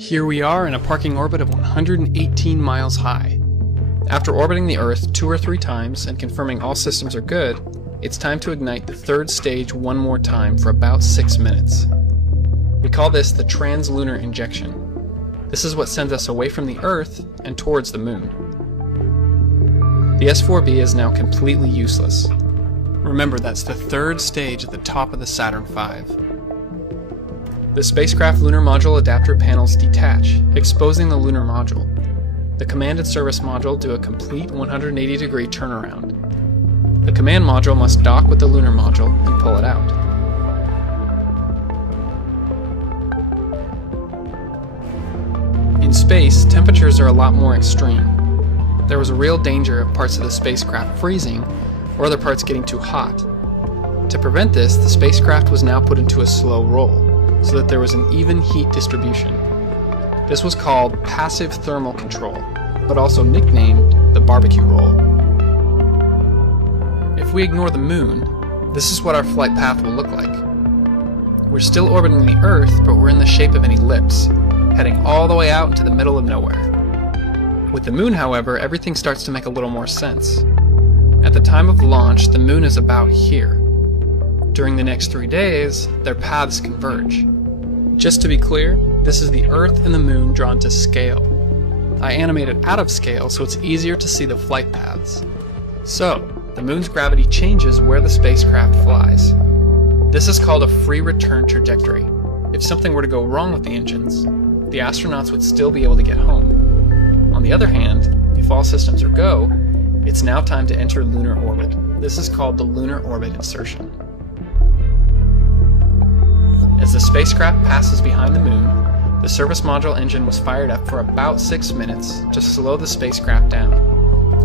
Here we are in a parking orbit of 118 miles high. After orbiting the Earth 2 or 3 times and confirming all systems are good, it's time to ignite the third stage one more time for about 6 minutes. We call this the translunar injection. This is what sends us away from the Earth and towards the Moon. The S-4B is now completely useless. Remember, that's the third stage at the top of the Saturn V. The spacecraft lunar module adapter panels detach, exposing the lunar module. The command and service module do a complete 180-degree turnaround. The command module must dock with the lunar module and pull it out. In space, temperatures are a lot more extreme. There was a real danger of parts of the spacecraft freezing or other parts getting too hot. To prevent this, the spacecraft was now put into a slow roll, so that there was an even heat distribution. This was called passive thermal control, but also nicknamed the barbecue roll. If we ignore the Moon, this is what our flight path will look like. We're still orbiting the Earth, but we're in the shape of an ellipse, heading all the way out into the middle of nowhere. With the Moon, however, everything starts to make a little more sense. At the time of launch, the Moon is about here. During the next 3 days, their paths converge. Just to be clear, this is the Earth and the Moon drawn to scale. I animated out of scale so it's easier to see the flight paths. So, the Moon's gravity changes where the spacecraft flies. This is called a free return trajectory. If something were to go wrong with the engines, the astronauts would still be able to get home. On the other hand, if all systems are go, it's now time to enter lunar orbit. This is called the lunar orbit insertion. As the spacecraft passes behind the Moon, the service module engine was fired up for about 6 minutes to slow the spacecraft down.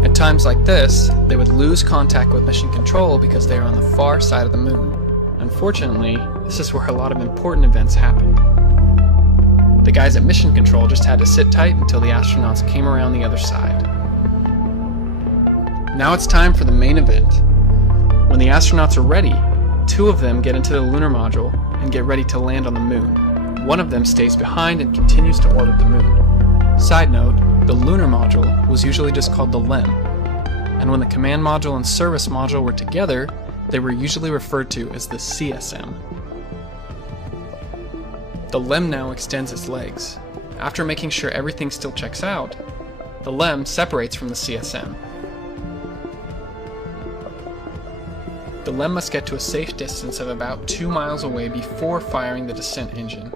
At times like this, they would lose contact with mission control because they are on the far side of the Moon. Unfortunately, this is where a lot of important events happen. The guys at mission control just had to sit tight until the astronauts came around the other side. Now it's time for the main event. When the astronauts are ready, 2 of them get into the lunar module and get ready to land on the Moon. One of them stays behind and continues to orbit the Moon. Side note, the lunar module was usually just called the LEM, and when the command module and service module were together, they were usually referred to as the CSM. The LEM now extends its legs. After making sure everything still checks out, the LEM separates from the CSM. The LEM must get to a safe distance of about 2 miles away before firing the descent engine.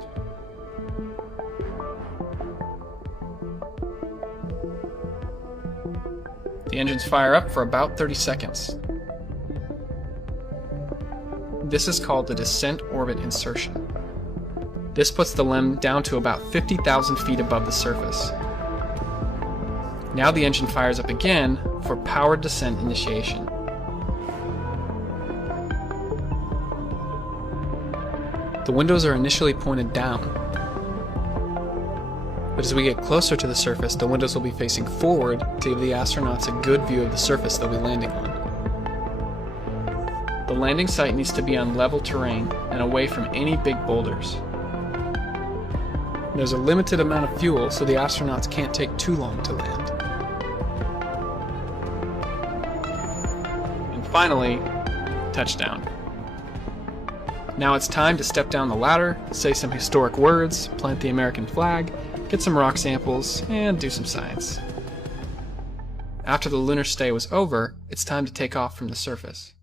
The engines fire up for about 30 seconds. This is called the descent orbit insertion. This puts the LEM down to about 50,000 feet above the surface. Now the engine fires up again for powered descent initiation. The windows are initially pointed down, but as we get closer to the surface, the windows will be facing forward to give the astronauts a good view of the surface they'll be landing on. The landing site needs to be on level terrain and away from any big boulders. There's a limited amount of fuel, so the astronauts can't take too long to land. And finally, touchdown. Now it's time to step down the ladder, say some historic words, plant the American flag, get some rock samples, and do some science. After the lunar stay was over, it's time to take off from the surface.